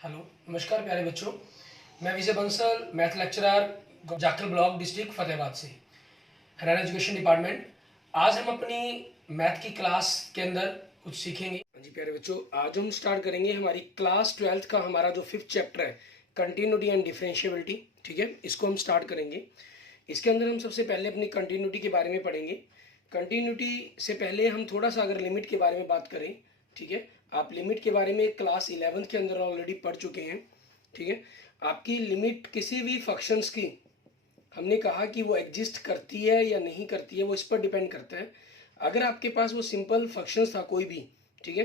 Hello, नमस्कार प्यारे बच्चों। मैं Vijay Bansal, math lecturer, Jakhal block, district Fatehabad से, हरियाणा एजुकेशन डिपार्टमेंट। आज हम अपनी मैथ की क्लास के अंदर कुछ सीखेंगे। हाँ जी प्यारे बच्चों, आज हम स्टार्ट करेंगे हमारी क्लास 12th का हमारा जो 5th चैप्टर है, कंटिन्यूटी एंड डिफरेंशिएबिलिटी। ठीक है, इसको हम स्टार्ट करेंगे। इसके अंदर हम सबसे पहले अपनी कंटिन्यूटी के बारे में पढ़ेंगे। कंटिन्यूटी से पहले हम थोड़ा सा अगर लिमिट के बारे में बात करें, ठीक है, आप लिमिट के बारे में क्लास 11th के अंदर ऑलरेडी पढ़ चुके हैं। ठीक है, आपकी लिमिट किसी भी फंक्शंस की, हमने कहा कि वो एग्जिस्ट करती है या नहीं करती है, वो इस पर डिपेंड करता है। अगर आपके पास वो सिंपल फंक्शंस था कोई भी, ठीक है,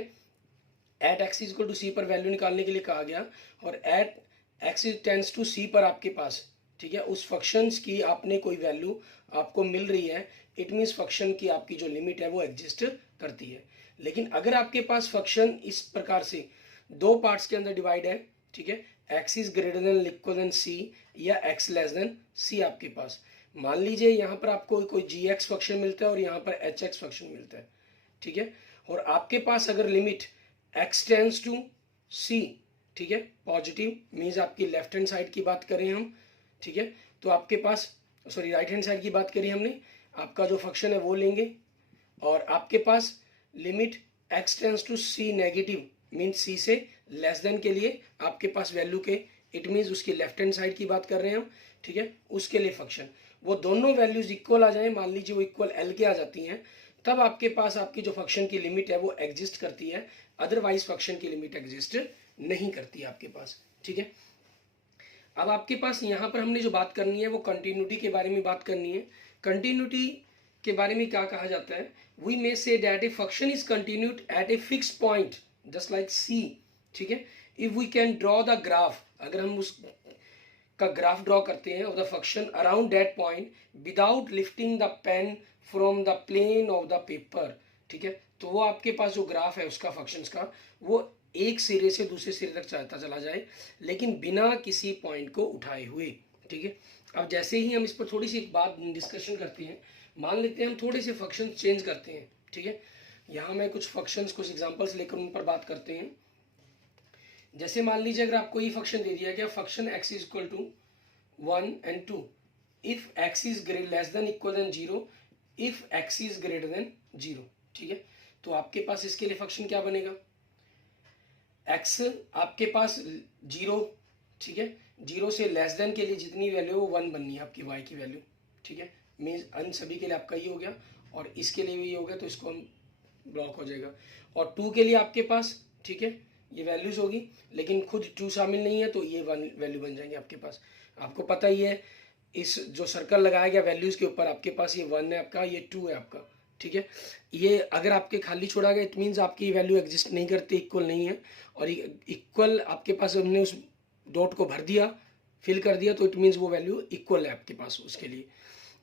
at x is equal to c पर वैल्यू निकालने के लिए कहा गया, और at x tends to c पर आपके पास, ठीक है, उस फंक्शंस की आपने कोई वैल्यू आपको मिल रही है, इट मीन्स फंक्शन की आपकी जो लिमिट है वो एग्जिस्ट करती है। लेकिन अगर आपके पास फंक्शन इस प्रकार से दो पार्ट्स के अंदर डिवाइड है, ठीक है, x is greater than equal than c या एक्स लेस देन सी, आपके पास मान लीजिए यहाँ पर आपको कोई जी एक्स फंक्शन मिलता है और यहाँ पर एच एक्स फंक्शन मिलता है, ठीक है, और आपके पास अगर limit x tends to C, ठीक है, पॉजिटिव मीन्स आपकी लेफ्ट हैंड साइड की बात करें हम, ठीक है, तो आपके पास सॉरी राइट हैंड साइड की बात करी हमने, आपका जो फंक्शन है वो लेंगे, और आपके पास limit x tends to c negative means c से लेस देन के लिए आपके पास वैल्यू के, इट मीन्स उसकी लेफ्ट हैंड साइड की बात कर रहे हैं हम, ठीक है, उसके लिए फंक्शन वो दोनों वैल्यूज इक्वल आ जाए, मान लीजिए वो इक्वल एल के आ जाती हैं, तब आपके पास आपकी जो फंक्शन की लिमिट है वो एग्जिस्ट करती है, अदरवाइज फंक्शन की लिमिट एग्जिस्ट नहीं करती है आपके पास। ठीक है, अब आपके पास यहाँ पर हमने जो बात करनी है वो कंटिन्यूटी के बारे में बात करनी है। कंटिन्यूटी के बारे में क्या कहा जाता है, we may say that a function is continued at a fix point just like C. ठीक है, if we can draw the graph, अगर हम उस का ग्राफ ड्रॉ करते हैं of the function around that point without lifting the pen from the plane of the paper, ठीक है, तो वो आपके पास जो ग्राफ है उसका फंक्शंस का, वो एक सिरे से दूसरे सिरे तक चलता चला जाए, लेकिन बिना किसी पॉइंट को उठाए हुए। ठीक है, अब जैसे ही हम इस पर थोड़ी सी एक बात डिस्कशन करते हैं, मान लेते हैं हम थोड़े से फंक्शन चेंज करते हैं। ठीक है, यहाँ मैं कुछ फंक्शंस कुछ एग्जांपल्स लेकर उन पर बात करते हैं। जैसे मान लीजिए अगर आपको ये फंक्शन दे दिया गया, function x is equal to 1 and 2 if x is less than equal then 0 if x is greater than 0। ठीक है, तो आपके पास इसके लिए फंक्शन क्या बनेगा, x आपके पास 0, ठीक है, 0 से लेस देन के लिए जितनी वैल्यू वो 1 बननी है आपकी y की वैल्यू। ठीक है, मीन्स अन सभी के लिए आपका ये हो गया, और इसके लिए भी ये हो गया, तो इसको हम ब्लॉक हो जाएगा। और 2 के लिए आपके पास, ठीक है, ये वैल्यूज होगी, लेकिन खुद 2 शामिल नहीं है, तो ये 1 वैल्यू बन जाएंगे आपके पास। आपको पता ही है इस जो सर्कल लगाया गया वैल्यूज के ऊपर, आपके पास ये 1 है आपका, ये 2 है आपका। ठीक है, ये अगर आपके खाली छोड़ा गया इट मीन्स आपकी वैल्यू एग्जिस्ट नहीं करती, इक्वल नहीं है, और इक्वल आपके पास हमने उस डॉट को भर दिया, फिल कर दिया, तो इट मीन्स वो वैल्यू इक्वल है आपके पास उसके लिए।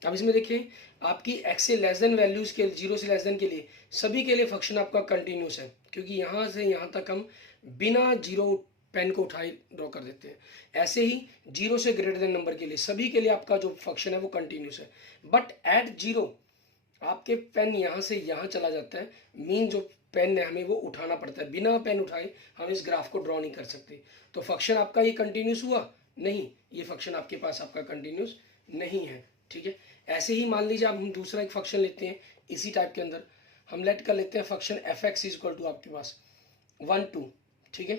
अब इसमें देखें, आपकी एक्स से लेस देन वैल्यूज के 0 से लेस देन के लिए सभी के लिए फंक्शन आपका कंटिन्यूस है, क्योंकि यहाँ से यहाँ तक हम बिना 0 पेन को उठाए ड्रॉ कर देते हैं। ऐसे ही 0 से ग्रेटर देन नंबर के लिए सभी के लिए आपका जो फंक्शन है वो कंटिन्यूस है, बट एट 0 आपके पेन यहाँ से यहाँ चला जाता है, मीन जो पेन है हमें वो उठाना पड़ता है, बिना पेन उठाए हम इस ग्राफ को ड्रॉ नहीं कर सकते, तो फंक्शन आपका ये कंटिन्यूस हुआ नहीं, ये फंक्शन आपके पास आपका कंटिन्यूस नहीं है। ठीक है, ऐसे ही मान लीजिए अब हम दूसरा एक फंक्शन लेते हैं इसी टाइप के अंदर, हम लेट कर लेते हैं function f x is equal to आपके पास 1 2, ठीक है,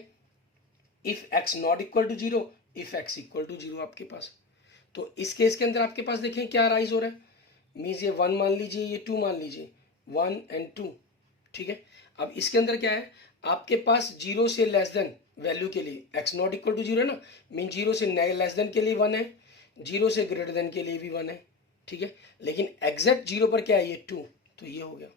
if x not equal to 0 if x equal to 0 आपके पास। तो इस केस के अंदर आपके पास देखें क्या राइज हो रहा है, मीन्स ये 1 मान लीजिए, ये 2 मान लीजिए, 1 and 2। ठीक है, अब इसके अंदर क्या है, आपके पास 0 से लेस देन वैल्यू के लिए एक्स नॉट इक्वल टू 0 है ना, मीन 0 से लेस देन के लिए 1 है, 0 से ग्रेटर देन के लिए भी 1 है। ठीक है, लेकिन एग्जैक्ट 0 पर क्या है, ये 2, तो ये हो गया।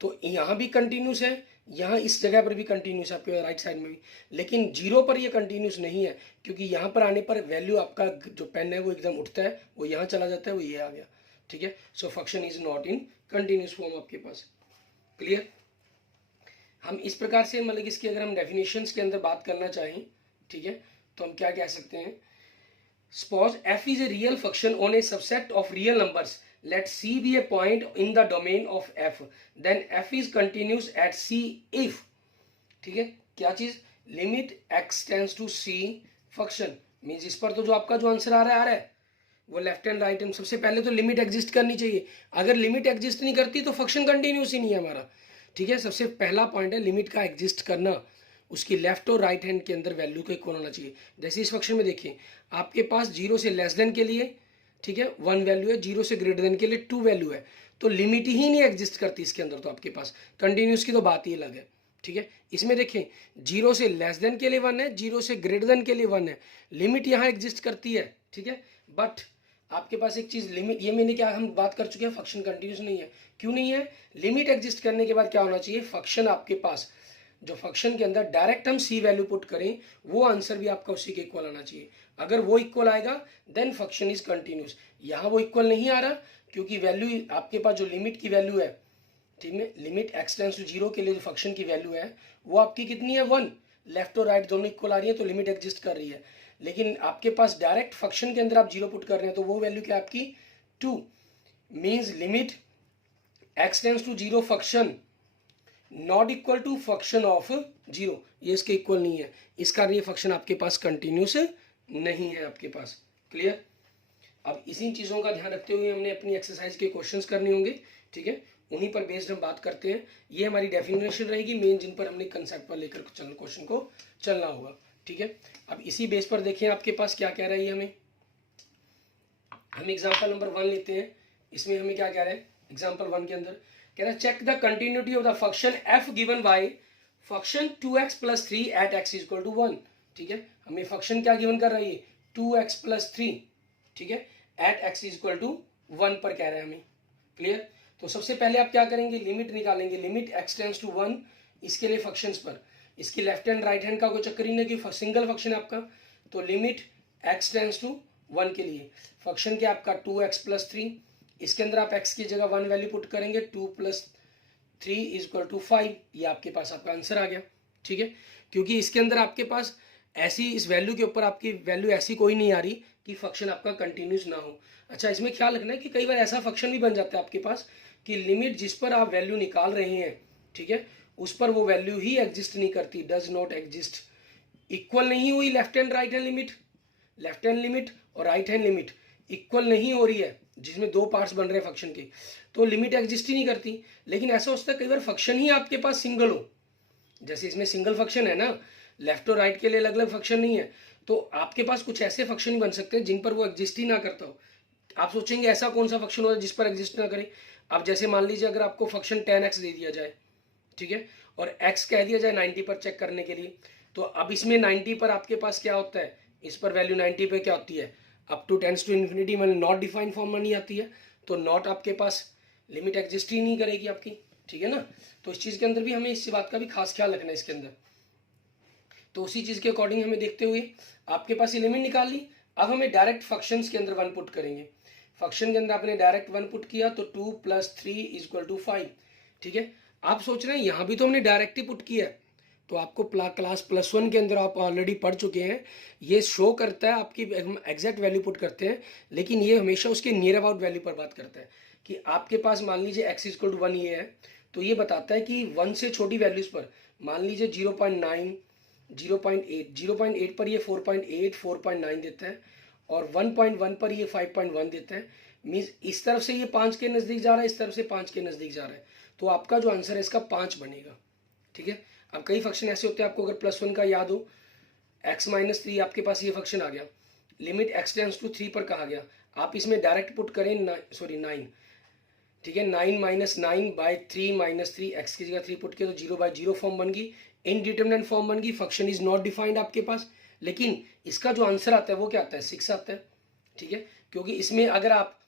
तो यहाँ भी कंटिन्यूस है, यहाँ इस जगह पर भी कंटिन्यूस है आपके राइट साइड में भी, लेकिन 0 पर ये कंटिन्यूस नहीं है, क्योंकि यहाँ पर आने पर वैल्यू आपका जो पेन है वो एकदम उठता है, वो यहाँ चला जाता है, वो ये आ गया। ठीक है, so function is not in continuous form आपके पास। क्लियर, हम इस प्रकार से मतलब इसकी अगर हम डेफिनेशंस के अंदर बात करना चाहें, ठीक है, तो हम क्या कह सकते हैं, suppose f is a real function on a subset of real numbers, let c be a point in the domain of f, then f is continuous at c if, ठीक है, क्या चीज, limit x tends to C function means इस पर तो जो आपका जो आंसर आ रहा है वो लेफ्ट एंड राइट हैंड। सबसे पहले तो लिमिट एग्जिस्ट करनी चाहिए, अगर लिमिट एग्जिस्ट नहीं करती तो फंक्शन कंटिन्यूस ही नहीं है हमारा। ठीक है, सबसे पहला पॉइंट है लिमिट का एग्जिस्ट करना, उसकी लेफ्ट और राइट हैंड के अंदर वैल्यू का इक्वल होना चाहिए। जैसे इस फंक्शन में देखिए आपके पास 0 से लेस देन के लिए, ठीक है, 1 वैल्यू है, 0 से ग्रेटर देन के लिए 2 वैल्यू है, तो लिमिट ही नहीं एग्जिस्ट करती इसके अंदर। तो आपके पास कंटिन्यूस की तो बात ही अलग है। ठीक है, इसमें देखें 0 से लेस देन के लिए 1 है, 0 से ग्रेटर देन के लिए 1 है, लिमिट यहाँ एग्जिस्ट करती है। ठीक है, बट आपके पास एक चीज लिमिट, ये मैंने क्या हम बात कर चुके हैं, फंक्शन कंटिन्यूस नहीं है। क्यों नहीं है? लिमिट एग्जिस्ट करने के बाद क्या होना चाहिए, फंक्शन आपके पास जो फंक्शन के अंदर डायरेक्ट हम सी वैल्यू पुट करें वो आंसर भी आपका उसी के इक्वल आना चाहिए। अगर वो इक्वल आएगा देन फंक्शन इज कंटिन्यूस। यहाँ वो इक्वल नहीं आ रहा क्योंकि वैल्यू आपके पास जो लिमिट की वैल्यू है, ठीक है, लिमिट एक्स टेंस टू 0 के लिए जो फंक्शन की वैल्यू है वो आपकी कितनी है, 1। लेफ्ट और राइट दोनों इक्वल आ रही है तो लिमिट एग्जिस्ट कर रही है। लेकिन आपके पास डायरेक्ट फंक्शन के अंदर आप 0 पुट कर रहे हैं तो वो वैल्यू क्या आपकी 2। Means limit x tends to 0 function not equal to function of 0, ये इसके इक्वल नहीं है, इस कारण ये फंक्शन आपके पास कंटिन्यूस नहीं है आपके पास। क्लियर? अब इसी चीज़ों का ध्यान रखते हुए हमने अपनी एक्सरसाइज के क्वेश्चंस करने होंगे। ठीक है, उन्हीं पर बेस्ड हम बात करते हैं। ये हमारी डेफिनेशन रहेगी मेन, जिन पर हमने कंसेप्ट पर लेकर क्वेश्चन को चलना होगा। ठीक है, अब इसी बेस पर देखें आपके पास क्या कह रहा है ये हमें। हम एग्जाम्पल नंबर 1 लेते हैं, इसमें हमें क्या कह रहा है, एग्जाम्पल 1 के अंदर कह रहा है check the continuity of the function f given by function 2x + 3 at x = 1। ठीक है, हमें फंक्शन क्या गिवन कर रहा है, 2x + 3, ठीक है, एट x = 1 पर कह रहे हैं हमें। क्लियर? तो सबसे पहले आप क्या करेंगे, लिमिट निकालेंगे, लिमिट x टेंस टू 1 इसके लिए फंक्शंस पर, इसकी लेफ्ट हैंड राइट हैंड का कोई चक्कर ही नहीं कि सिंगल फंक्शन है आपका। तो लिमिट x टेंस टू 1 के लिए फंक्शन क्या आपका 2x + 3, इसके अंदर आप x की जगह 1 वैल्यू पुट करेंगे, 2 + 3 = 5, ये आपके पास आपका आंसर आ गया। ठीक है, क्योंकि इसके अंदर आपके पास ऐसी इस वैल्यू के ऊपर आपकी वैल्यू ऐसी कोई नहीं आ रही कि फंक्शन आपका कंटिन्यूस ना हो। अच्छा, इसमें ख्याल रखना है कि कई बार ऐसा फंक्शन भी बन जाता है आपके पास कि लिमिट जिस पर आप वैल्यू निकाल रहे हैं, ठीक है, उस पर वो वैल्यू ही एग्जिस्ट नहीं करती, डज नॉट एग्जिस्ट, इक्वल नहीं हुई left hand right hand limit, left hand limit और राइट हैंड लिमिट इक्वल नहीं हो रही है, जिसमें 2 पार्ट्स बन रहे हैं फंक्शन के, तो लिमिट एग्जिस्ट ही नहीं करती। लेकिन ऐसा होता है कई बार फंक्शन ही आपके पास सिंगल हो, जैसे इसमें सिंगल फंक्शन है ना, लेफ्ट और राइट के लिए अलग अलग फंक्शन नहीं है, तो आपके पास कुछ ऐसे फंक्शन ही बन सकते हैं जिन पर वो एग्जिस्ट ही ना करता हो। आप सोचेंगे ऐसा कौन सा फंक्शन होगा जिस पर एग्जिस्ट ना करे। अब जैसे मान लीजिए अगर आपको फंक्शन 10x दे दिया जाए, ठीक है, और x कह दिया जाए 90 पर चेक करने के लिए, तो अब इसमें 90 पर आपके पास क्या होता है, इस पर वैल्यू 90 पे क्या होती है, up to tends to infinity, मैंने नॉट डिफाइंड फॉर्म में नहीं आती है, तो नॉट आपके पास लिमिट एग्जिस्ट ही नहीं करेगी आपकी। ठीक है ना, तो इस चीज़ के अंदर भी हमें इस बात का भी खास ख्याल रखना है इसके अंदर। तो उसी चीज़ के अकॉर्डिंग हमें देखते हुए आपके पास ये लिमिट निकाल ली। अब हमें डायरेक्ट फंक्शंस के अंदर 1 पुट करेंगे। फंक्शन के अंदर आपने डायरेक्ट 1 पुट किया तो 2 + 3 = 5। ठीक है, आप सोच रहे हैं यहाँ भी तो हमने डायरेक्ट ही पुट किया है, तो आपको क्लास +1 के अंदर आप ऑलरेडी पढ़ चुके हैं, ये शो करता है आपकी एग्जैक्ट वैल्यू पुट करते हैं, लेकिन ये हमेशा उसके नियर अबाउट वैल्यू पर बात करता है कि आपके पास मान लीजिए x = 1 ये है, तो ये बताता है कि 1 से छोटी वैल्यूज पर मान लीजिए 0.9, 0.8 पर ये 4.8, 4.9 देता है, और 1.1 पर ये 5.1 देता है। मीन्स इस तरफ से ये 5 के नज़दीक जा रहा है, इस तरफ से 5 के नज़दीक जा रहा है, तो आपका जो आंसर है इसका 5 बनेगा। ठीक है, अब कई फंक्शन ऐसे होते हैं, आपको अगर +1 का याद हो, x - 3 आपके पास ये फंक्शन आ गया, लिमिट x टेंस टू 3 पर कहा गया, आप इसमें डायरेक्ट पुट करें 9, ठीक है, 9 - 9/3 - 3, x की जगह 3 पुट किया तो 0/0 फॉर्म बन गई, इनडिटरमिनेंट फॉर्म बन गई, फंक्शन इज नॉट डिफाइंड आपके पास, लेकिन इसका जो आंसर आता है वो क्या आता है, 6 आता है। ठीक है, क्योंकि इसमें अगर आप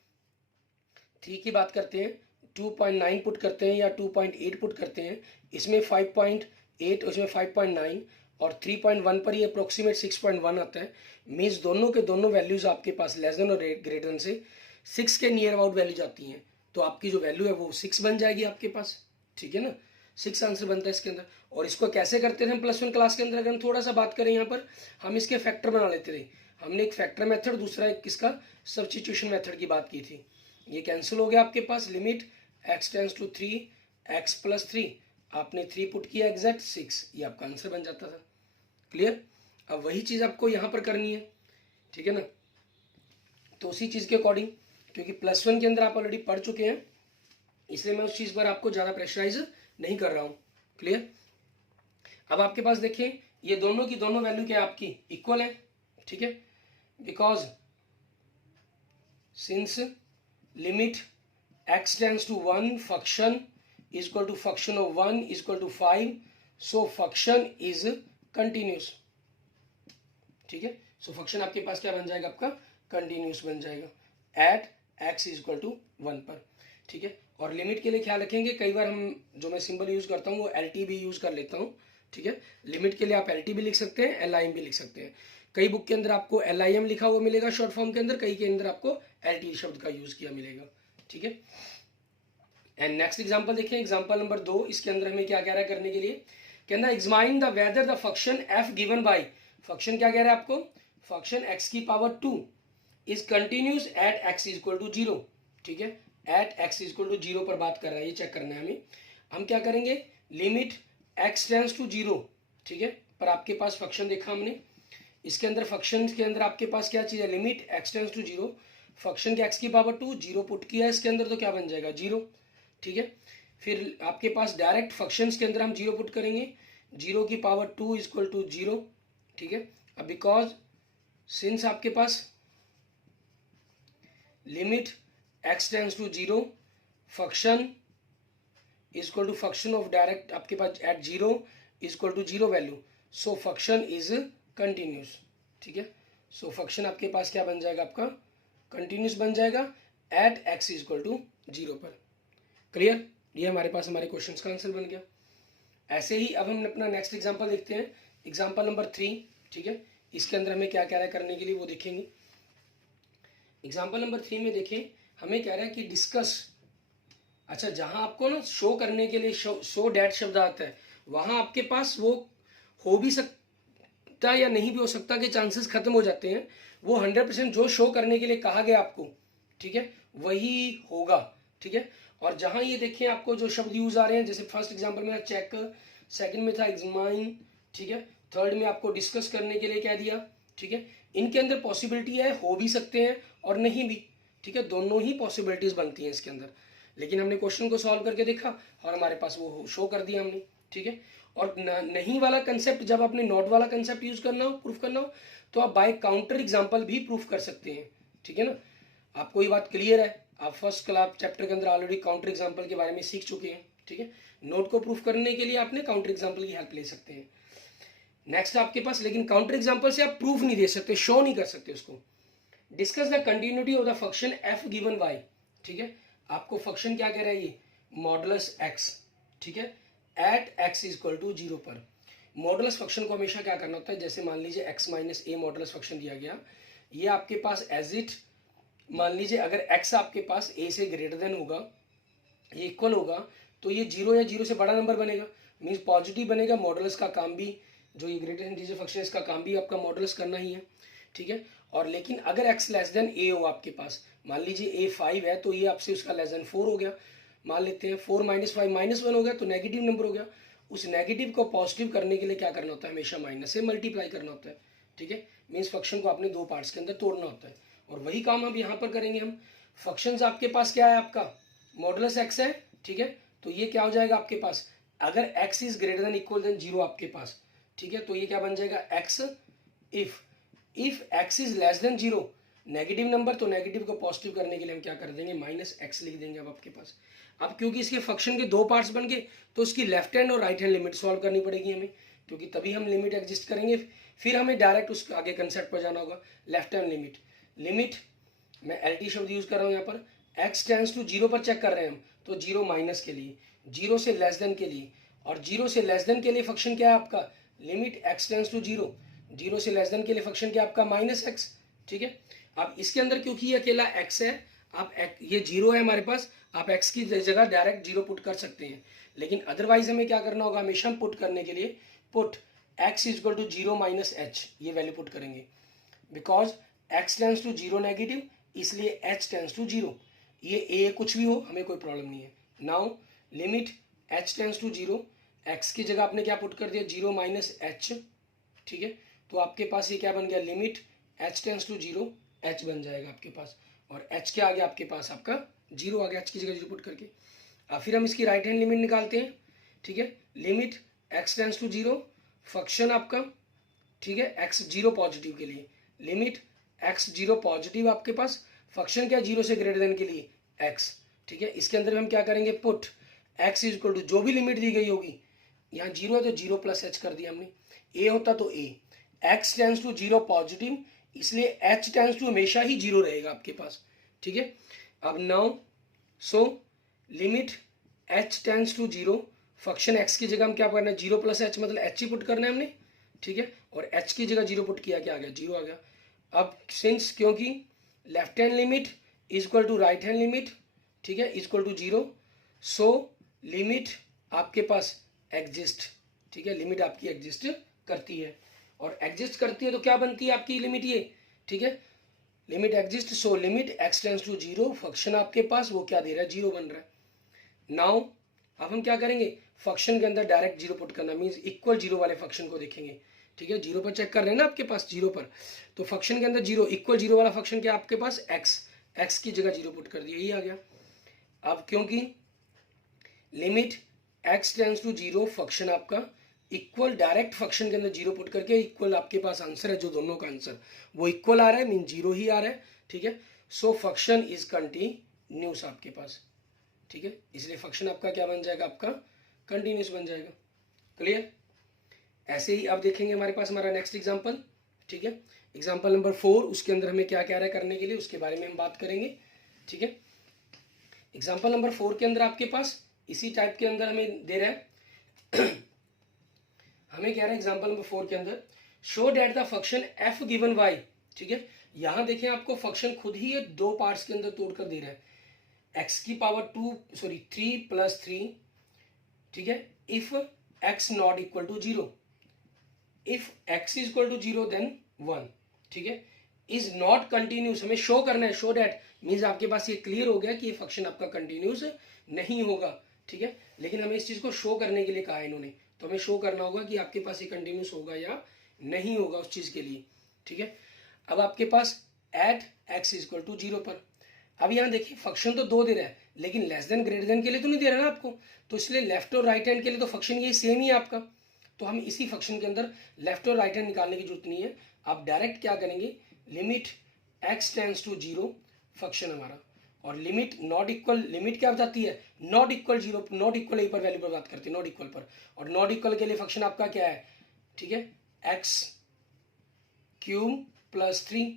3 की बात करते हैं, 2.9 पुट करते हैं या 2.8 पुट करते हैं, इसमें 5.8 उसमें 5.9 और 3.1 पर ये अप्रोक्सीमेट 6.1 आता है। मीन्स दोनों के दोनों वैल्यूज आपके पास लेस देन और ग्रेटर देन से 6 के नियर अबाउट वैल्यूज आती हैं, तो आपकी जो वैल्यू है वो 6 बन जाएगी आपके पास। ठीक है ना, 6 आंसर बनता है इसके अंदर। और इसको कैसे करते थे हम +1 क्लास के अंदर, अगर हम थोड़ा सा बात करें यहाँ पर, हम इसके फैक्टर बना लेते थे। हमने एक फैक्टर मेथड, दूसरा एक किसका, सब्स्टिट्यूशन मेथड की बात की थी। ये कैंसिल हो गया आपके पास, limit x tends to 3 x + 3, आपने 3 पुट किया एग्जैक्ट 6, ये आपका आंसर बन जाता था। क्लियर। अब वही चीज़ आपको यहाँ पर करनी है, ठीक है ना। तो उसी चीज़ के अकॉर्डिंग, क्योंकि +1 के अंदर आप ऑलरेडी पढ़ चुके हैं, इसलिए मैं उस चीज़ पर आपको ज़्यादा प्रेशराइज नहीं कर रहा हूँ, क्लियर। अब आपके पास देखिए ये दोनों की दोनों वैल्यू क्या आपकी इक्वल है, ठीक है, because since limit x tends to 1 function is equal to function of 1 is equal to 5, so function is continuous, ठीक है। सो फंक्शन आपके पास क्या बन जाएगा, आपका कंटिन्यूस बन जाएगा at x is equal to 1 पर, ठीक है। और लिमिट के लिए ख्याल रखेंगे, कई बार हम जो मैं सिंबल यूज करता हूँ वो LT भी यूज कर लेता हूँ, ठीक है। लिमिट के लिए आप LT भी लिख सकते हैं, LIM भी लिख सकते हैं। कई बुक के अंदर आपको LIM लिखा हुआ मिलेगा शॉर्ट फॉर्म के अंदर, कई के अंदर आपको LT शब्द का यूज किया मिलेगा, ठीक है। एंड नेक्स्ट एग्जांपल देखें, एग्जांपल नंबर 2। इसके अंदर हमें क्या कह रहा है करने के लिए, कहना examine the whether the function f given by, function क्या कह रहा है आपको, फंक्शन x की power 2 is continuous at x is equal to 0, ठीक है। At x is equal to 0 पर बात कर रहा है, ये चेक करना है हमें। हम क्या करेंगे, लिमिट x टेंड्स टू 0, ठीक है, पर आपके पास फंक्शन देखा हमने, इसके अंदर फंक्शन के अंदर आपके पास क्या चीज़ है, limit x tends to 0, function के x की पावर 2 0 पुट किया है इसके अंदर, तो क्या बन जाएगा 0, ठीक है। फिर आपके पास डायरेक्ट फंक्शंस के अंदर हम 0 पुट करेंगे, 0 की पावर 2 इज इक्वल टू 0, ठीक है। अब बिकॉज सिंस आपके पास limit x tends to 0 function is equal to function of direct आपके पास at 0 is equal to 0 value, so function is continuous, ठीक है। सो फंक्शन आपके पास क्या बन जाएगा, आपका कंटिन्यूस बन जाएगा at x is equal to 0 पर, क्लियर। ये हमारे पास हमारे क्वेश्चन का आंसर बन गया। ऐसे ही अब हम अपना नेक्स्ट एग्जांपल देखते हैं, एग्जांपल नंबर 3, ठीक है। इसके अंदर हमें क्या कह रहा है करने के लिए वो देखेंगे। एग्जांपल नंबर 3 में देखें, हमें कह रहा है कि डिस्कस, अच्छा जहां आपको ना शो करने के लिए शो डैट शब्द आता है, वहां आपके पास वो हो भी सकता है या नहीं भी हो सकता के चांसेस खत्म हो जाते हैं। वो 100% जो शो करने के लिए कहा गया आपको, ठीक है, वही होगा, ठीक है। और जहां ये देखिए आपको जो शब्द यूज आ रहे हैं, जैसे फर्स्ट एग्जांपल में चेक, सेकंड में था एग्जामाइन, ठीक है, थर्ड में आपको डिस्कस करने के लिए कह दिया, ठीक है। इनके अंदर पॉसिबिलिटी है हो भी सकते हैं और नहीं भी, ठीक है, दोनों ही पॉसिबिलिटीज बनती हैं इसके अंदर। लेकिन हमने क्वेश्चन को सॉल्व करके देखा और हमारे पास वो शो कर दिया हमने, ठीक है। और नहीं वाला कंसेप्ट, जब आपने नॉट वाला कंसेप्ट यूज करना हो, प्रूफ करना हो, तो आप बाय काउंटर एग्जाम्पल भी प्रूफ कर सकते हैं, ठीक है ना। आपको ये बात क्लियर है, आप फर्स्ट क्लास चैप्टर के अंदर ऑलरेडी काउंटर एग्जाम्पल के बारे में सीख चुके हैं, ठीक है। नोट को प्रूफ करने के लिए आपने काउंटर एग्जाम्पल की हेल्प ले सकते हैं। नेक्स्ट आपके पास, लेकिन काउंटर एग्जाम्पल से आप प्रूफ नहीं दे सकते, शो नहीं कर सकते उसको। Discuss the continuity of the function f given bye, ठीक है। आपको फंक्शन क्या कह रहा है, ये मॉडुलस एक्स, ठीक है, at x is equal to 0 पर। मॉडुलस फंक्शन को हमेशा क्या करना होता है, जैसे मान लीजिए एक्स माइनस ए मॉडुलस फंक्शन दिया गया, ये आपके पास एज इट, मान लीजिए अगर एक्स आपके पास ए से ग्रेटर देन होगा, ये इक्वल होगा, तो ये 0 या 0 से बड़ा नंबर बनेगा, मीन्स पॉजिटिव बनेगा। मॉडुलस का काम भी, जो ये ग्रेटर इंटीजर फंक्शन है, इसका काम भी आपका मॉडुलस करना ही है, ठीक है। और लेकिन अगर x लेस देन ए हो आपके पास, मान लीजिए a 5 है, तो ये आपसे उसका लेस देन 4 हो गया, मान लेते हैं 4 माइनस 5 -1 हो गया, तो नेगेटिव नंबर हो गया। उस नेगेटिव को पॉजिटिव करने के लिए क्या करना होता है, हमेशा माइनस से मल्टीप्लाई करना होता है, ठीक है। मीन्स फंक्शन को आपने दो पार्ट्स के अंदर तोड़ना होता है, और वही काम अब यहाँ पर करेंगे हम। फंक्शन आपके पास क्या है, आपका मॉडुलस x है, ठीक है, तो ये क्या हो जाएगा आपके पास, अगर x is greater than equal then 0 आपके पास, ठीक है, तो ये क्या बन जाएगा, x if x is less then 0, negative number, तो नेगेटिव को पॉजिटिव करने के लिए हम क्या कर देंगे, -x लिख देंगे अब आपके पास। अब क्योंकि इसके फंक्शन के दो पार्ट्स बन गए, तो उसकी लेफ्ट हैंड और राइट हैंड लिमिट सॉल्व करनी पड़ेगी हमें, क्योंकि तभी हम लिमिट एग्जिस्ट करेंगे। फिर हमें डायरेक्ट उसके आगे कंसेप्ट पर जाना होगा, लेफ्ट हैंड लिमिट मैं LT शब्द यूज कर रहा हूँ यहाँ पर, x टेंड्स टू 0 पर चेक कर रहे हैं हम, तो 0 माइनस के लिए, 0 से लेस देन के लिए, और 0 से लेस देन के लिए फंक्शन क्या है आपका, लिमिट x टेंड्स टू 0, 0 से लेस देन के लिए फंक्शन क्या आपका -x, ठीक है। अब इसके अंदर क्योंकि ये अकेला x है, आप ये 0 है हमारे पास, आप x की जगह डायरेक्ट 0 पुट कर सकते हैं, लेकिन अदरवाइज हमें क्या करना होगा, हमेशा हम पुट करने के लिए put x is equal to 0 minus h, ये वैल्यू पुट करेंगे, because x tends to 0 negative, इसलिए h टेंड्स टू 0, ये a कुछ भी हो हमें कोई प्रॉब्लम नहीं है। Now limit h tends to 0, x की जगह आपने क्या पुट कर दिया, 0 माइनस h, ठीक है। तो आपके पास ये क्या बन गया, limit h tends to 0 h बन जाएगा आपके पास, और h के आगे आपके पास आपका 0 आ गया, h की जगह 0 पुट करके। अब फिर हम इसकी राइट हैंड लिमिट निकालते हैं, ठीक है। Limit x tends to 0 function आपका, ठीक है, x 0 पॉजिटिव के लिए, लिमिट x 0 पॉजिटिव आपके पास, फंक्शन क्या 0 से ग्रेटर देन के लिए x, ठीक है। इसके अंदर हम क्या करेंगे, put x is equal to जो भी लिमिट दी गई होगी, यहाँ 0 है तो 0 प्लस h कर दिया हमने, a होता तो a, x tends to 0 positive, इसलिए h टेंस टू हमेशा ही 0 रहेगा आपके पास, ठीक है। अब now so limit h tends to 0, function x की जगह हम क्या करना है, 0 प्लस h मतलब h ही पुट करना है हमने, ठीक है। और h की जगह 0 पुट किया, क्या आ गया, 0 आ गया। अब सिंस क्योंकि left hand limit is equal to right hand limit, ठीक है, is equal to 0, so limit आपके पास एग्जिस्ट, ठीक है, लिमिट आपकी एग्जिस्ट करती है, और एग्जिस्ट करती है तो क्या बनती है आपकी लिमिट ये, ठीक है, limit exist, so limit x tends to 0, function आपके पास वो क्या दे रहा है, 0 बन रहा है। नाउ अब हम क्या करेंगे, फंक्शन के अंदर डायरेक्ट 0 पुट करना, मीन्स इक्वल 0 वाले फंक्शन को देखेंगे, ठीक है। 0 पर चेक कर रहे हैं ना आपके पास, 0 पर, तो फंक्शन के अंदर 0 इक्वल 0 वाला फंक्शन क्या आपके पास, x की जगह 0 पुट कर दिया, ये आ गया। अब क्योंकि limit x tends to 0 function आपका इक्वल, डायरेक्ट फंक्शन के अंदर 0 पुट करके इक्वल आपके पास आंसर है, जो दोनों का आंसर वो इक्वल आ रहा है, मीन 0 ही आ रहा है, ठीक है। सो फंक्शन इज कंटिन्यूस आपके पास, ठीक है, इसलिए फंक्शन आपका क्या बन जाएगा, आपका कंटिन्यूस बन जाएगा। क्लियर। ऐसे ही अब देखेंगे हमारे पास हमारा नेक्स्ट एग्जांपल, ठीक है, एग्जांपल नंबर 4, उसके अंदर हमें क्या क्या है करने के लिए, उसके बारे में हम बात करेंगे, ठीक है। एग्जांपल नंबर 4 के अंदर आपके पास इसी टाइप के अंदर हमें दे रहा है हमें कह रहा है एग्जांपल नंबर 4 के अंदर, show that the function f given y, ठीक है। यहां देखें आपको फंक्शन खुद ही ये दो पार्ट्स के अंदर तोड़कर दे रहा है, x की पावर 3 प्लस 3, ठीक है, if x not equal to 0, if x is equal to 0 then 1, ठीक है। इज नॉट कंटिन्यूस, हमें शो करना है, शो डेट मीन्स आपके पास ये क्लियर हो गया कि ये फंक्शन आपका कंटिन्यूस नहीं होगा, ठीक है, लेकिन हमें इस चीज को शो करने के लिए कहा है इन्होंने, तो हमें शो करना होगा कि आपके पास ये कंटिन्यूस होगा या नहीं होगा उस चीज के लिए, ठीक है। अब आपके पास at x is equal to 0 पर, अब यहाँ देखिए फंक्शन तो 2 दे रहा है, लेकिन लेस देन ग्रेटर देन के लिए तो नहीं दे रहा ना आपको, तो इसलिए लेफ्ट और राइट हैंड के लिए तो फंक्शन ये सेम ही है आपका, तो हम इसी फंक्शन के अंदर लेफ्ट और राइट हैंड निकालने की जरूरत नहीं है, आप डायरेक्ट क्या करेंगे, limit x tends to 0 function हमारा, और लिमिट नॉट इक्वल, लिमिट क्या बताती है, not equal 0, not equal A पर वैल्यू पर बात करते हैं, नॉट इक्वल पर, और नॉट इक्वल के लिए फंक्शन आपका क्या है, ठीक है, x क्यूब प्लस 3,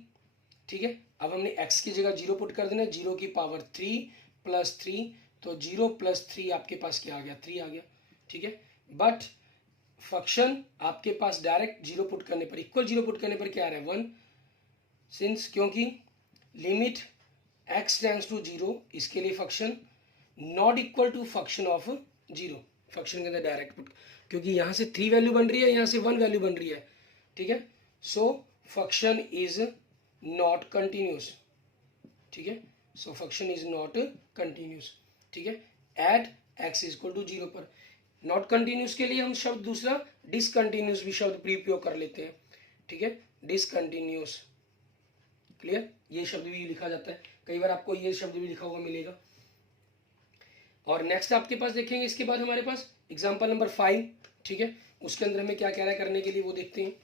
ठीक है। अब हमने x की जगह 0 पुट कर देना, 0 की पावर 3 प्लस 3, तो 0 प्लस 3 आपके पास क्या आ गया, 3 आ गया, ठीक है। बट फंक्शन आपके पास डायरेक्ट 0 पुट करने पर, इक्वल 0 पुट करने पर क्या आ रहा है, 1, सिंस क्योंकि लिमिट x टेंस टू 0, इसके लिए function not equal to function of 0, function के अंदर डायरेक्ट पुट, क्योंकि यहां से 3 वैल्यू बन रही है, यहां से 1 वैल्यू बन रही है, ठीक है। So function is not continuous, ठीक है, so function is not continuous, ठीक है, at x is equal to 0 पर। नॉट कंटिन्यूस के लिए हम शब्द दूसरा डिसकंटिन्यूस भी शब्द प्रयोग कर लेते हैं, ठीक है, डिसकंटिन्यूस। क्लियर, ये शब्द भी लिखा जाता है, कई बार आपको ये शब्द भी लिखा हुआ मिलेगा। और नेक्स्ट आपके पास देखेंगे इसके बाद हमारे पास एग्जांपल नंबर 5, ठीक है, उसके अंदर हमें क्या कह रहा है करने के लिए वो देखते हैं।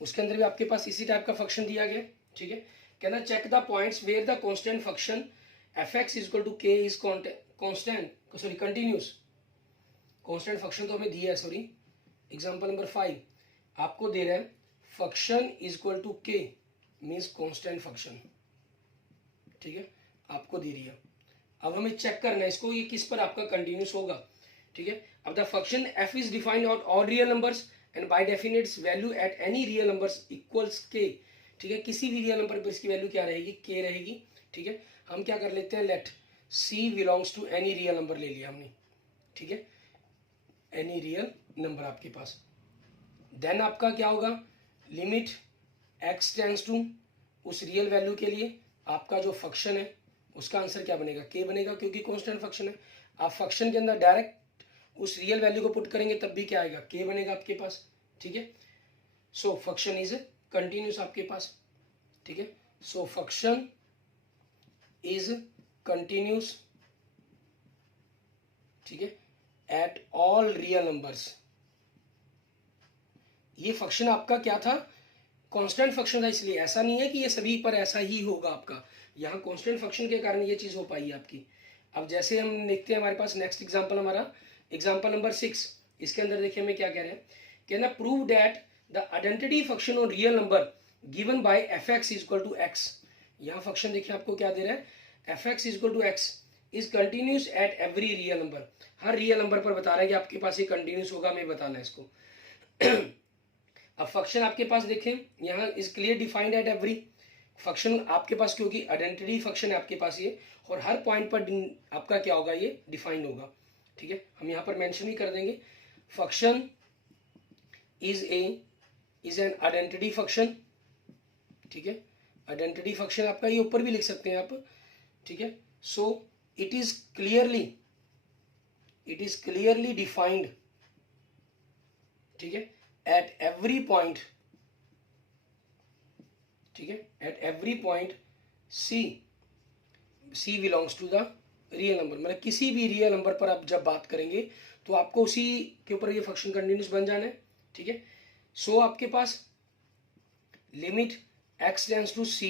उसके अंदर भी आपके पास इसी टाइप का फंक्शन दिया गया, ठीक है, कहना check the points where the constant function f(x) is equal to k is constant, sorry continuous, constant function तो हमें दिया है, सॉरी, एग्जांपल नंबर 5 आपको दे रहा है function is equal to k means constant function, ठीक है, आपको दे दिया। अब हमें चेक करना है इसको, ये किस पर आपका कंटिन्यूस होगा, ठीक है। अब the function f is defined out all real numbers and by definites value at any real numbers equals k, ठीक है, किसी भी रियल नंबर पर इसकी वैल्यू क्या रहेगी, k रहेगी, ठीक है। हम क्या कर लेते हैं, let c belongs to any real number ले लिया हमने, ठीक है, एनी रियल नंबर आपके पास, देन आपका क्या होगा, लिमिट x टेंस टू, उस रियल वैल्यू के लिए आपका जो फंक्शन है उसका आंसर क्या बनेगा, k बनेगा, क्योंकि कांस्टेंट फंक्शन है। आप फंक्शन के अंदर डायरेक्ट उस रियल वैल्यू को पुट करेंगे तब भी क्या आएगा, k बनेगा आपके पास, ठीक है। सो फंक्शन इज कंटिन्यूस आपके पास, ठीक है। सो फंक्शन इज कंटिन्यूस, ठीक है, एट ऑल रियल नंबर्स। ये फंक्शन आपका क्या था, कांस्टेंट फंक्शन था, इसलिए ऐसा नहीं है कि ये सभी पर ऐसा ही होगा आपका, यहाँ कांस्टेंट फंक्शन के कारण ये चीज हो पाई है आपकी। अब जैसे हम देखते हैं हमारे पास नेक्स्ट एग्जांपल, हमारा एग्जांपल नंबर 6, इसके अंदर देखिए हमें क्या कह रहे हैं, कहना prove that the identity function on real number given by f x is equal to x. यहाँ फंक्शन देखिए आपको क्या दे रहा है, f x is equal to x is continuous at every real number. हर रियल नंबर पर बता रहा है कि आपके पास ये कंटिन्यूस होगा, हमें बताना है इसको। अब फंक्शन आपके पास देखें यहाँ is clear defined at every, function आपके पास क्योंकि आइडेंटिटी फंक्शन है आपके पास ये, और हर पॉइंट पर आपका क्या होगा, ये डिफाइंड होगा, ठीक है। हम यहाँ पर मेंशन भी कर देंगे, function is an identity function, ठीक है। आइडेंटिटी फंक्शन आपका ये ऊपर भी लिख सकते हैं आप, ठीक है। So it is clearly defined, ठीक है, एट एवरी पॉइंट, ठीक है, at every point c belongs to the real number. मतलब किसी भी रियल नंबर पर आप जब बात करेंगे तो आपको उसी के ऊपर ये फंक्शन कंटिन्यूस बन जाना है, ठीक है। सो आपके पास limit x tends to c,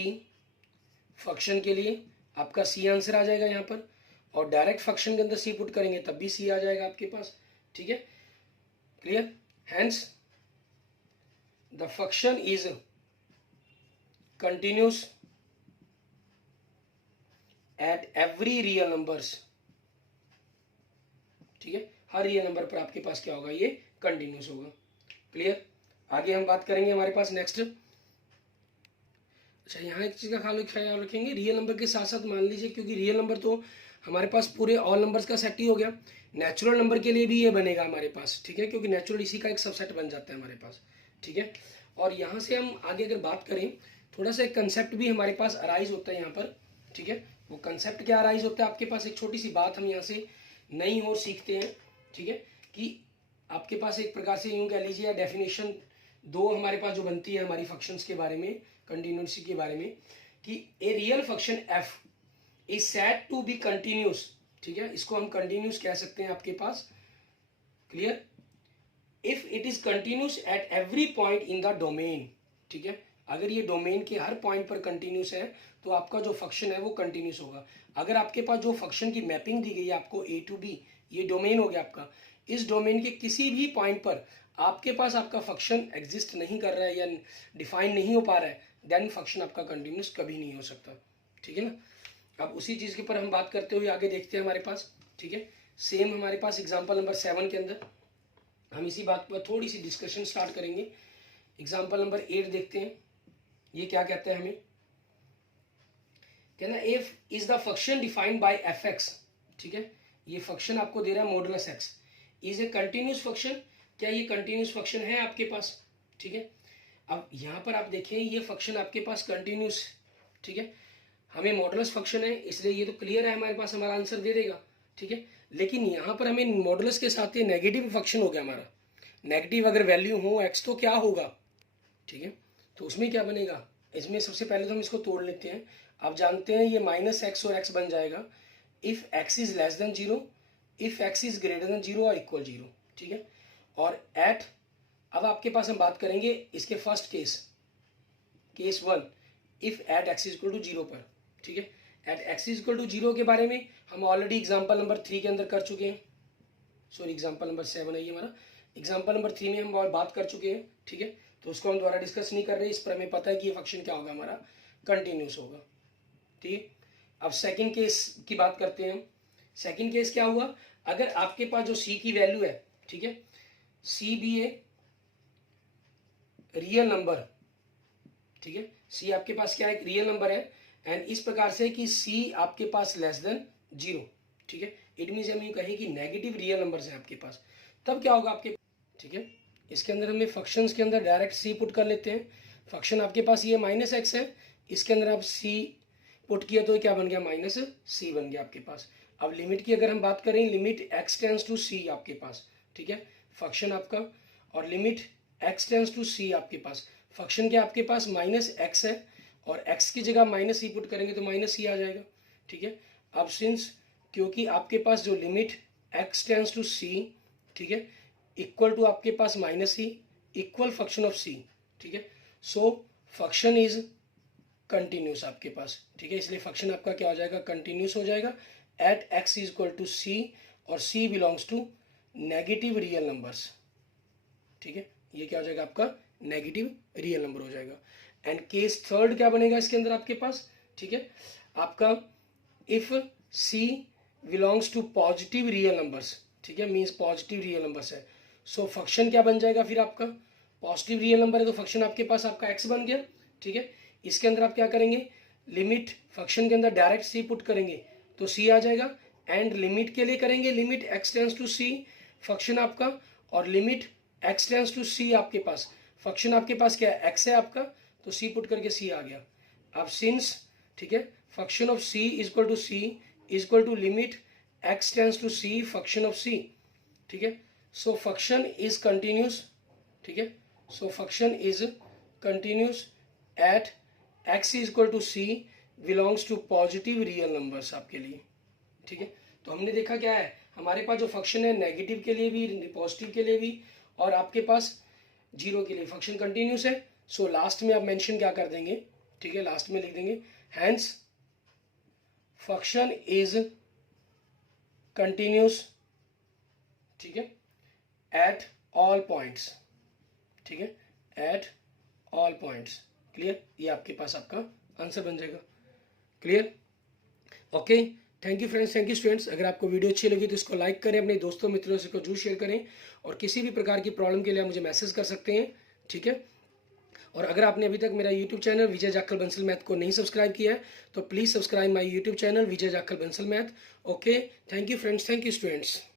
function के लिए आपका c आंसर आ जाएगा यहाँ पर, और डायरेक्ट फंक्शन के अंदर c पुट करेंगे तब भी c आ जाएगा आपके पास, ठीक है, clear. Hence the function is continuous at every real numbers, ठीक है। हर रियल नंबर पर आपके पास क्या होगा, ये कंटिन्यूस होगा, क्लियर। आगे हम बात करेंगे हमारे पास नेक्स्ट, अच्छा यहाँ एक चीज़ का ख्याल रखेंगे, रियल नंबर के साथ साथ मान लीजिए, क्योंकि रियल नंबर तो हमारे पास पूरे ऑल नंबर्स का सेट ही हो गया, नेचुरल नंबर के लिए भी ये बनेगा हमारे पास, ठीक है, क्योंकि नेचुरल इसी का एक सबसेट बन जाता है हमारे पास, ठीक है। और यहाँ से हम आगे अगर बात करें, थोड़ा सा एक कंसेप्ट भी हमारे पास अराइज होता है यहाँ पर, ठीक है। वो कंसेप्ट क्या अराइज होता है आपके पास, एक छोटी सी बात हम यहाँ से नई और सीखते हैं, ठीक है, कि आपके पास एक प्रकार से यूँ कह लीजिए डेफिनेशन दो हमारे पास जो बनती है हमारी फंक्शंस के बारे में, कंटिन्यूसी के बारे में, कि a real function f is said to be continuous, ठीक है, इसको हम कंटिन्यूस कह सकते हैं आपके पास, clear, if it is continuous at every point in the domain, ठीक है। अगर ये डोमेन के हर पॉइंट पर कंटिन्यूस है तो आपका जो फंक्शन है वो कंटिन्यूस होगा। अगर आपके पास जो फंक्शन की मैपिंग दी गई है आपको a टू b, ये डोमेन हो गया आपका, इस डोमेन के किसी भी पॉइंट पर आपके पास आपका फंक्शन एग्जिस्ट नहीं कर रहा है या डिफाइन नहीं हो पा रहा है, देन फंक्शन आपका कंटिन्यूस कभी नहीं हो सकता, ठीक है ना। अब उसी चीज़ के ऊपर हम बात करते हुए आगे देखते हैं हमारे पास, ठीक है। सेम हमारे पास एग्जाम्पल नंबर 7 के अंदर हम इसी बात पर थोड़ी सी डिस्कशन स्टार्ट करेंगे। एग्जाम्पल नंबर 8 देखते हैं, ये क्या कहता है हमें, कहना F is the function defined by f x, ठीक है, ये फंक्शन आपको दे रहा है modulus x is a continuous function, क्या ये कंटिन्यूस फंक्शन है आपके पास, ठीक है। अब यहाँ पर आप देखें ये फंक्शन आपके पास कंटिन्यूस, ठीक है, हमें मॉडुलस फंक्शन है इसलिए ये तो क्लियर है हमारे पास, हमारा आंसर दे देगा, ठीक है। लेकिन यहाँ पर हमें मॉडुलस के साथ ये नेगेटिव फंक्शन हो गया हमारा, नेगेटिव अगर वैल्यू हो एक्स तो क्या होगा, ठीक है, तो उसमें क्या बनेगा, इसमें सबसे पहले तो हम इसको तोड़ लेते हैं। आप जानते हैं ये माइनस एक्स और एक्स बन जाएगा if x is less than zero, if x is greater than zero और इक्वल जीरो, ठीक है। और एट, अब आपके पास हम बात करेंगे इसके first case 1, if at x is equal to zero पर, ठीक है। At x is equal to zero के बारे में हम ऑलरेडी एग्जाम्पल नंबर 3 के अंदर कर चुके हैं, सॉरी एग्जाम्पल नंबर 7 है ये हमारा, एग्जाम्पल नंबर 3 में हम बात कर चुके हैं, ठीक है, तो उसको हम दोबारा डिस्कस नहीं कर रहे, इस पर हमें पता है कि ये फंक्शन क्या होगा हमारा, कंटिन्यूस होगा, ठीक। अब सेकंड केस की बात करते हैं हम। सेकंड केस क्या हुआ, अगर आपके पास जो c की वैल्यू है, ठीक है, c भी है रियल नंबर, ठीक है, c आपके पास क्या है, रियल नंबर है, एंड इस प्रकार से कि c आपके पास लेस देन जीरो, ठीक है, इट मीन्स हम यूँ कहें कि नेगेटिव रियल नंबर्स हैं आपके पास, तब क्या होगा आपके, ठीक है। इसके अंदर हमें फंक्शंस के अंदर डायरेक्ट c पुट कर लेते हैं, फंक्शन आपके पास ये माइनस एक्स है, इसके अंदर आप c पुट किया तो क्या बन गया, माइनस c बन गया आपके पास। अब लिमिट की अगर हम बात करें, limit x tends to c आपके पास, ठीक है, फंक्शन आपका, और limit x tends to c आपके पास फंक्शन क्या आपके पास माइनस एक्स है और एक्स की जगह माइनस ई पुट करेंगे तो माइनस ई आ जाएगा, ठीक है। अब सिंस क्योंकि आपके पास जो limit x tends to C, ठीक है, इक्वल टू आपके पास minus e equal function of C, ठीक है, सो फंक्शन इज कंटिन्यूस आपके पास, ठीक है, इसलिए फंक्शन आपका क्या हो जाएगा, कंटिन्यूस हो जाएगा at x is equal to C और C belongs to negative real numbers, ठीक है, ये क्या हो जाएगा आपका नेगेटिव रियल नंबर हो जाएगा। एंड केस थर्ड क्या बनेगा इसके अंदर आपके पास, ठीक है, आपका if c belongs to positive real numbers, ठीक है, मीन्स पॉजिटिव रियल नंबर्स है, सो फंक्शन क्या बन जाएगा फिर आपका पॉजिटिव रियल नंबर है तो फंक्शन आपके पास आपका एक्स बन गया, ठीक है। इसके अंदर आप क्या करेंगे, लिमिट फंक्शन के अंदर डायरेक्ट सी पुट करेंगे तो सी आ जाएगा, एंड लिमिट के लिए करेंगे limit x tends to C function आपका, और limit x tends to c आपके पास फंक्शन आपके पास क्या है एक्स है आपका, तो सी पुट करके सी आ गया। अब सिंस, ठीक है, function of C is equal to C is equal to limit x tends to C function of C, ठीक है, सो फंक्शन इज कंटिन्यूस, ठीक है, so function is continuous at x is equal to C belongs to positive real numbers आपके लिए, ठीक है। तो हमने देखा क्या है, हमारे पास जो फंक्शन है नेगेटिव के लिए भी पॉजिटिव के लिए भी और आपके पास जीरो के लिए फंक्शन कंटिन्यूस है, सो लास्ट में आप मेंशन क्या कर देंगे, ठीक है, लास्ट में लिख देंगे हैंस फंक्शन इज कंटिन्यूस, ठीक है, एट ऑल पॉइंट्स, ठीक है, एट ऑल पॉइंट्स, क्लियर, ये आपके पास आपका आंसर बन जाएगा, clear, okay. Thank you friends, thank you students. अगर आपको वीडियो अच्छी लगी तो इसको लाइक करें, अपने दोस्तों मित्रों से को जरूर शेयर करें, और किसी भी प्रकार की प्रॉब्लम के लिए आप मुझे मैसेज कर सकते हैं, ठीक है। और अगर आपने अभी तक मेरा यूट्यूब चैनल विजय जाखल बंसल मैथ को नहीं सब्सक्राइब किया है तो please subscribe my YouTube channel Vijay Jakhal Bansal math. Okay, thank you friends, thank you students.